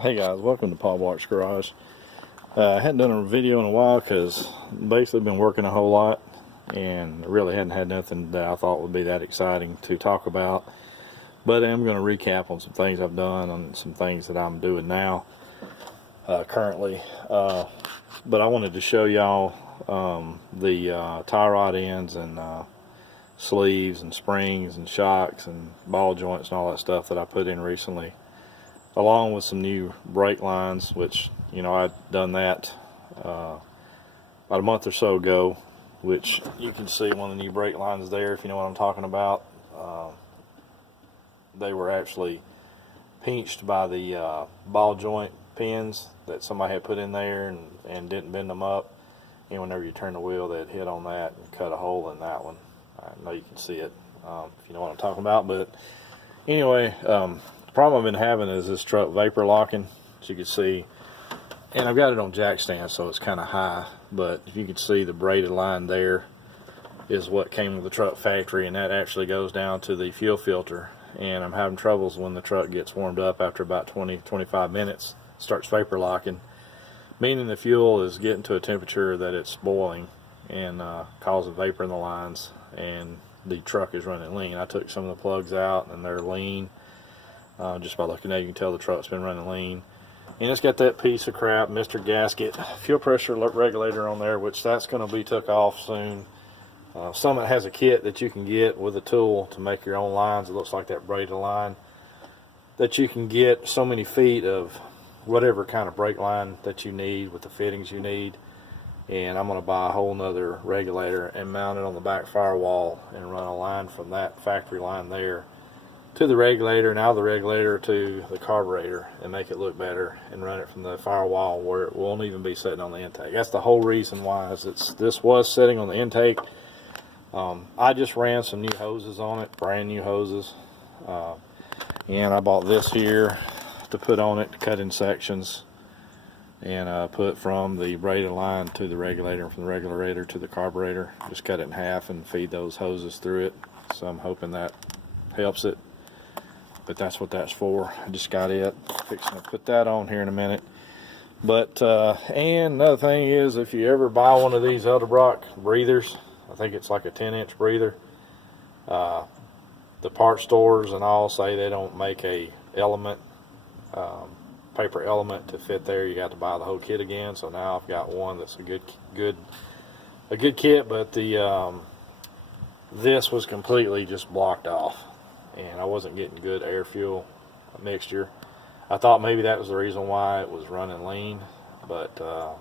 Hey guys, welcome to Paul Bart's Garage. I hadn't done a video in a while because basically been working a whole lot and really hadn't had nothing that I thought would be that exciting to talk about. But I'm going to recap on some things I've done and some things that I'm doing now currently. But I wanted to show y'all the tie rod ends and sleeves and springs and shocks and ball joints and all that stuff that I put in recently, along with some new brake lines, which, you know, I'd done that about a month or so ago, which you can see one of the new brake lines there if you know what I'm talking about. They were actually pinched by the ball joint pins that somebody had put in there and didn't bend them up, and whenever you turn the wheel they'd hit on that and cut a hole in that one. I know you can see it if you know what I'm talking about. But anyway, the problem I've been having is this truck vapor locking, as you can see, and I've got it on jack stand so it's kind of high, but if you can see, the braided line there is what came with the truck factory, and that actually goes down to the fuel filter. And I'm having troubles when the truck gets warmed up after about 20-25 minutes, starts vapor locking, meaning the fuel is getting to a temperature that it's boiling and causing vapor in the lines, and the truck is running lean. I took some of the plugs out and they're lean. Just by looking at it, you can tell the truck's been running lean. And it's got that piece of crap, Mr. Gasket, fuel pressure regulator on there, which that's going to be took off soon. Summit has a kit that you can get with a tool to make your own lines. It looks like that braided line, that you can get so many feet of whatever kind of brake line that you need with the fittings you need. And I'm going to buy a whole nother regulator and mount it on the back firewall and run a line from that factory line there to the regulator, and out of the regulator to the carburetor, and make it look better, and run it from the firewall where it won't even be sitting on the intake. That's the whole reason why this was sitting on the intake. I just ran some new hoses on it, brand new hoses, and I bought this here to put on it to cut in sections and put from the braided line to the regulator, and from the regulator to the carburetor. Just cut it in half and feed those hoses through it. So I'm hoping that helps it, but that's what that's for. I just got it, fixing to put that on here in a minute. But and another thing is, if you ever buy one of these Edelbrock breathers, I think it's like a 10-inch breather, the part stores and all say they don't make a element, paper element to fit there. You got to buy the whole kit again. So now I've got one that's a good kit, but the this was completely just blocked off, and I wasn't getting good air fuel mixture. I thought maybe that was the reason why it was running lean, but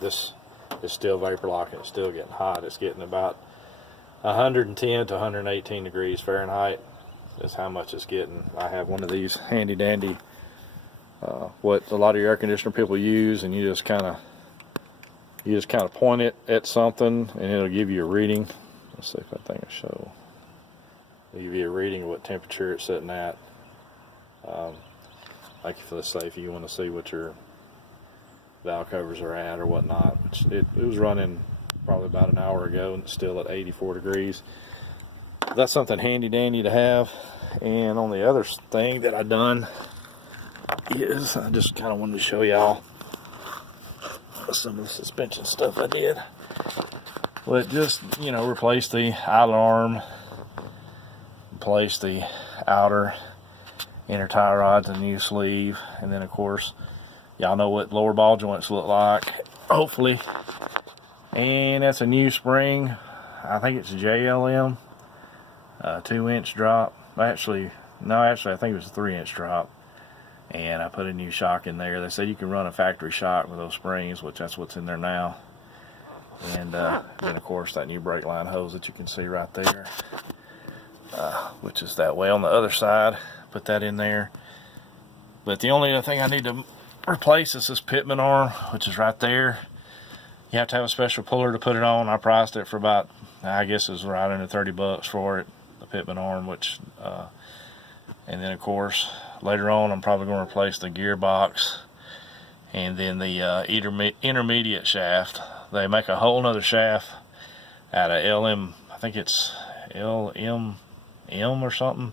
this is still vapor locking. It's still getting hot. It's getting about 110 to 118 degrees Fahrenheit is how much it's getting. I have one of these handy dandy what a lot of your air conditioner people use, and you just kind of point it at something and it'll give you a reading. Let's see if that thing will show. It'll give you a reading of what temperature it's sitting at. Like if, let's say, if you want to see what your valve covers are at or whatnot. It was running probably about an hour ago and it's still at 84 degrees. That's something handy dandy to have. And on the other thing that I done is, I just kind of wanted to show y'all some of the suspension stuff I did. Well, just, you know, replace the idler arm, replace the outer inner tie rods and new sleeve, and then of course y'all know what lower ball joints look like, hopefully. And that's a new spring. I think it's JLM, 2-inch drop. Actually, I think it was a 3-inch drop. And I put a new shock in there. They said you can run a factory shock with those springs, which that's what's in there now. And then of course that new brake line hose that you can see right there, which is that way on the other side. Put that in there. But the only other thing I need to replace is this pitman arm, which is right there. You have to have a special puller to put it on. I priced it for about, I guess it was right under 30 bucks for it, the pitman arm, which and then of course later on I'm probably going to replace the gearbox and then the intermediate shaft. They make a whole nother shaft out of LM, I think it's LMM or something,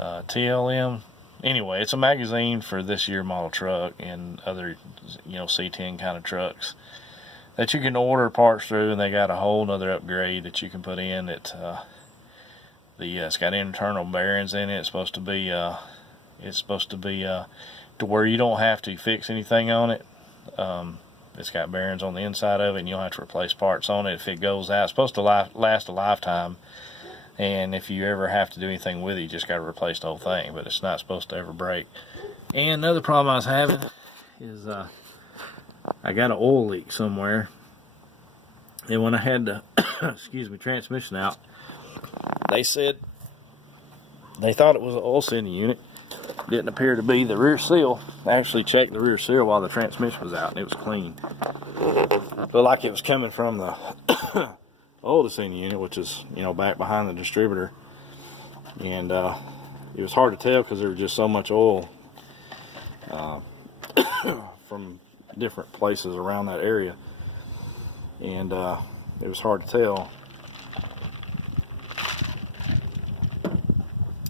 TLM, anyway, it's a magazine for this year model truck and other, C10 kind of trucks that you can order parts through, and they got a whole nother upgrade that you can put in. It's got internal bearings in it. It's supposed to be to where you don't have to fix anything on it. It's got bearings on the inside of it, and you don't have to replace parts on it if it goes out. It's supposed to last a lifetime, and if you ever have to do anything with it, you just got to replace the whole thing, but it's not supposed to ever break. And another problem I was having is I got an oil leak somewhere, and when I had the transmission out, they said they thought it was an oil sending unit. Didn't appear to be the rear seal. I actually checked the rear seal while the transmission was out, and it was clean. Looked like it was coming from the oil sending unit, which is back behind the distributor, and it was hard to tell because there was just so much oil from different places around that area, and it was hard to tell.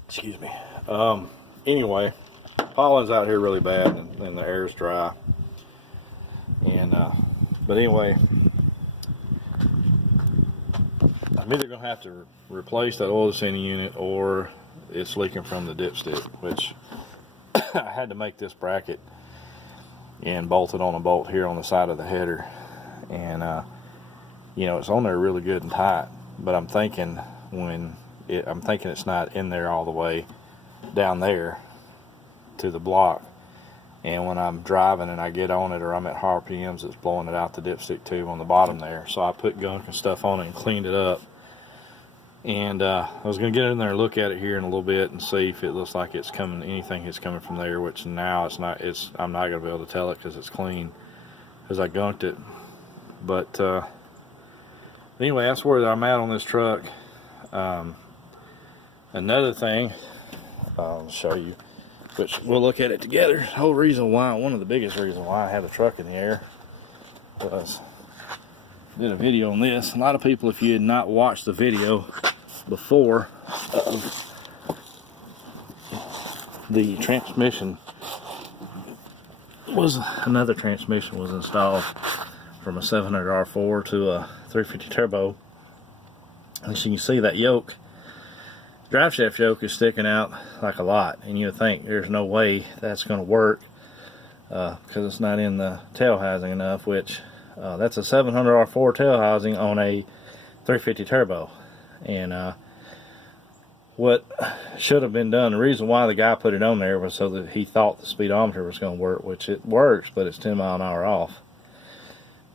Excuse me. Anyway, pollen's out here really bad, and the air's dry. And but anyway, I'm either gonna have to replace that oil sending unit, or it's leaking from the dipstick, which I had to make this bracket and bolt it on a bolt here on the side of the header, and it's on there really good and tight. But I'm thinking it's not in there all the way down there to the block, and when I'm driving and I get on it or I'm at RPMs, it's blowing it out the dipstick tube on the bottom there. So I put gunk and stuff on it and cleaned it up, and I was going to get in there and look at it here in a little bit and see if it looks like it's coming, anything is coming from there, which now it's not. I'm not going to be able to tell it because it's clean, because I gunked it. But anyway, that's where I'm at on this truck. Another thing I'll show you, which we'll look at it together. The whole reason why, one of the biggest reasons why I have the truck in the air was, I did a video on this. A lot of people, if you had not watched the video before, the transmission another transmission was installed from a 700 R4 to a 350 turbo. As you can see, that yoke, drive shaft yoke, is sticking out like a lot, and you would think there's no way that's going to work because it's not in the tail housing enough, which that's a 700 R4 tail housing on a 350 turbo. And what should have been done, the reason why the guy put it on there was so that he thought the speedometer was going to work, which it works, but it's 10 mile an hour off.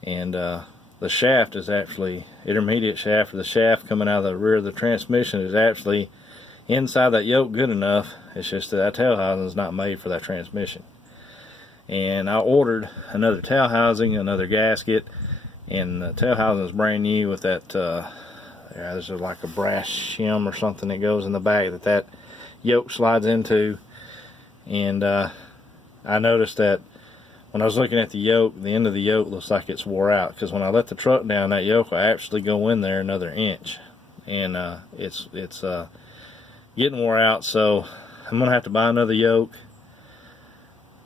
And the shaft is actually, intermediate shaft, or the shaft coming out of the rear of the transmission is actually inside that yoke good enough. It's just that tail housing is not made for that transmission. And I ordered another tail housing, another gasket, and the tail housing is brand new with that there's like a brass shim or something that goes in the back that yoke slides into. And I noticed that when I was looking at the yoke, the end of the yoke looks like it's wore out, because when I let the truck down, that yoke will actually go in there another inch, and it's getting wore out. So I'm gonna have to buy another yoke,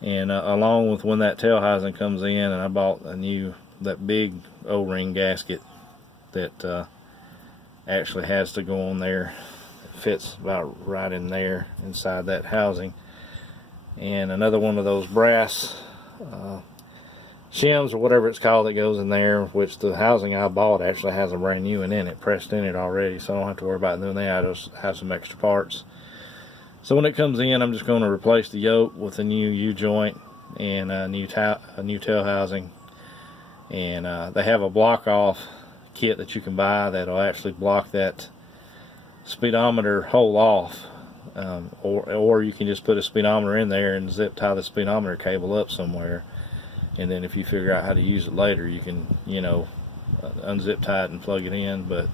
and along with when that tail housing comes in, and I bought that big O-ring gasket that actually has to go on there. It fits about right in there inside that housing, and another one of those brass shims or whatever it's called that goes in there, which the housing I bought actually has a brand new one in it, pressed in it already, so I don't have to worry about doing that. I just have some extra parts. So when it comes in, I'm just going to replace the yoke with a new U-joint and a new tail housing. And they have a block off kit that you can buy that'll actually block that speedometer hole off, or you can just put a speedometer in there and zip tie the speedometer cable up somewhere, and then if you figure out how to use it later, you can unzip tie it and plug it in. But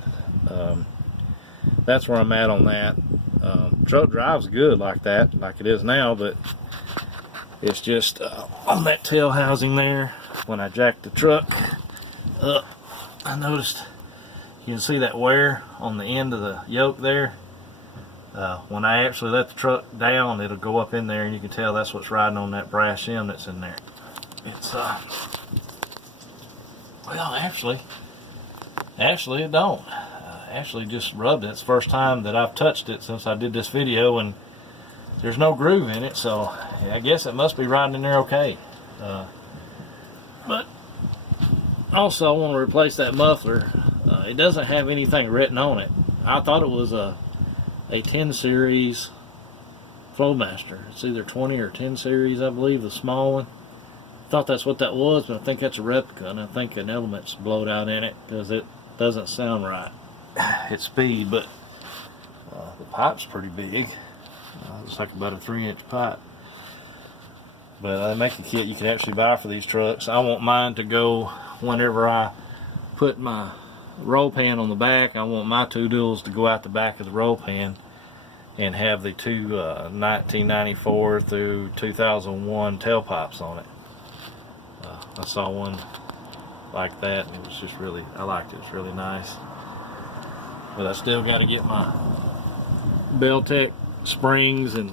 that's where I'm at on that. Truck drives good like that, like it is now, but it's just on that tail housing there. When I jacked the truck up, I noticed, you can see that wear on the end of the yoke there. When I actually let the truck down, it'll go up in there, and you can tell that's what's riding on that brass shim that's in there. It's well, actually it don't. Actually just rubbed it. It's the first time that I've touched it since I did this video, and there's no groove in it, so I guess it must be riding in there okay. But also I want to replace that muffler. It doesn't have anything written on it. I thought it was a 10 series Flowmaster. It's either 20 or 10 series, I believe, the small one. I thought that's what that was, but I think that's a replica, and I think an element's blowed out in it because it doesn't sound right at speed. But the pipe's pretty big. It's like about a 3-inch pipe. But they make a kit you can actually buy for these trucks. I want mine to go whenever I put my roll pan on the back. I want my two duals to go out the back of the roll pan and have the two 1994 through 2001 tailpipes on it. I saw one like that, and it was just really, I liked it. It's really nice. But I still got to get my Beltec springs and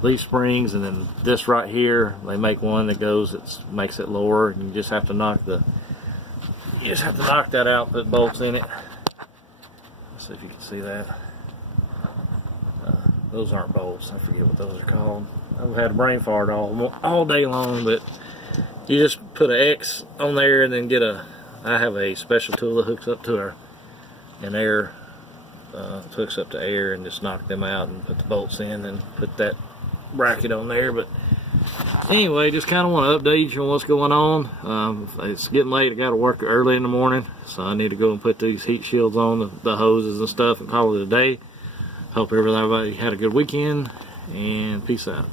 leaf springs, and then this right here, they make one that goes, it makes it lower, and you just have to knock that out, put bolts in it. Let's see if you can see that. Those aren't bolts, I forget what those are called. I've had a brain fart all day long, but you just put an X on there and then I have a special tool that hooks up to an air, hooks up to air, and just knock them out and put the bolts in and put that bracket on there. But anyway, just kind of want to update you on what's going on. It's getting late. I got to work early in the morning, so I need to go and put these heat shields on the hoses and stuff and call it a day. Hope everybody had a good weekend, and peace out.